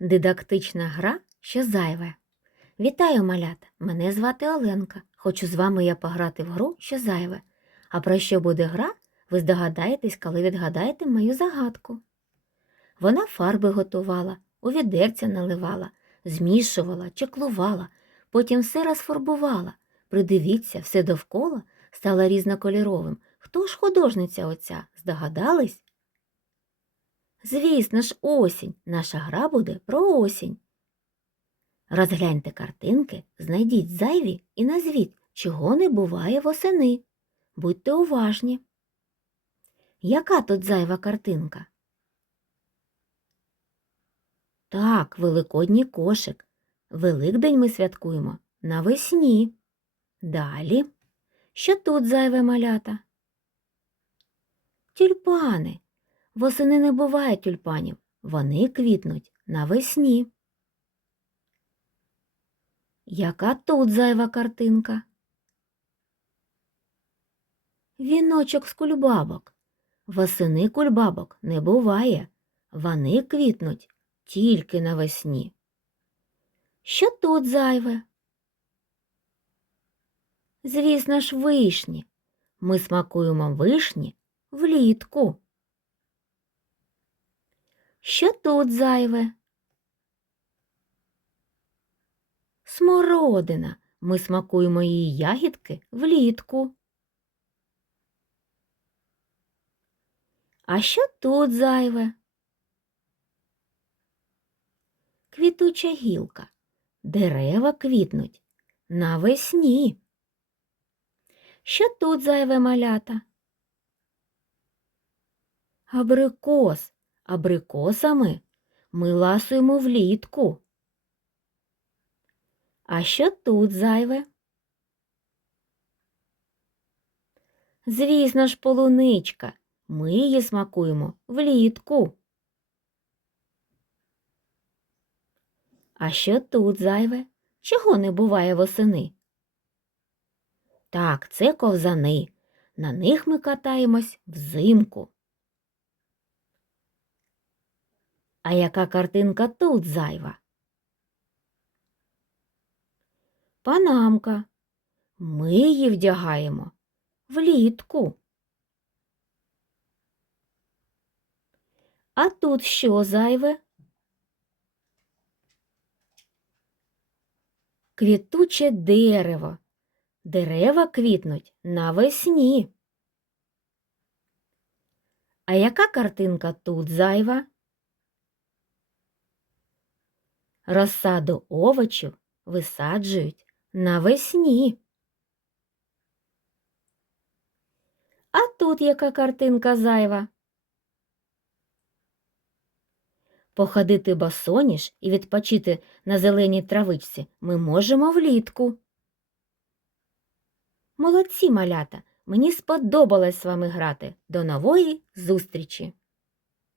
Дидактична гра, що зайве. Вітаю, малята! Мене звати Оленка. Хочу з вами я пограти в гру, що зайве. А про що буде гра, ви здогадаєтесь, коли відгадаєте мою загадку. Вона фарби готувала, у відерця наливала, змішувала, чеклувала, потім все розфарбувала. Придивіться, все довкола стало різнокольоровим. Хто ж художниця оця? Здогадались? Звісно ж, осінь. Наша гра буде про осінь. Розгляньте картинки, знайдіть зайві і назвіть, чого не буває восени. Будьте уважні. Яка тут зайва картинка? Так, великодній кошик. Великдень ми святкуємо навесні. Далі. Що тут зайве малята? Тюльпани. Восени не буває тюльпанів. Вони квітнуть навесні. Яка тут зайва картинка? Віночок з кульбабок. Восени кульбабок не буває. Вони квітнуть тільки навесні. Що тут зайве? Звісно ж, вишні. Ми смакуємо вишні влітку. Що тут зайве? Смородина. Ми смакуємо її ягідки влітку. А що тут зайве? Квітуча гілка. Дерева квітнуть навесні. Що тут зайве малята? Абрикос. Абрикосами ми ласуємо влітку. А що тут зайве? Звісно ж, полуничка. Ми її смакуємо влітку. А що тут зайве? Чого не буває восени? Так, це ковзани. На них ми катаємось взимку. А яка картинка тут зайва? Панамка. Ми її вдягаємо влітку. А тут що зайве? Квітуче дерево. Дерева квітнуть навесні. А яка картинка тут зайва? Розсаду овочів висаджують навесні. А тут яка картинка зайва? Походити босоніж і відпочити на зеленій травичці ми можемо влітку. Молодці малята! Мені сподобалось з вами грати. До нової зустрічі!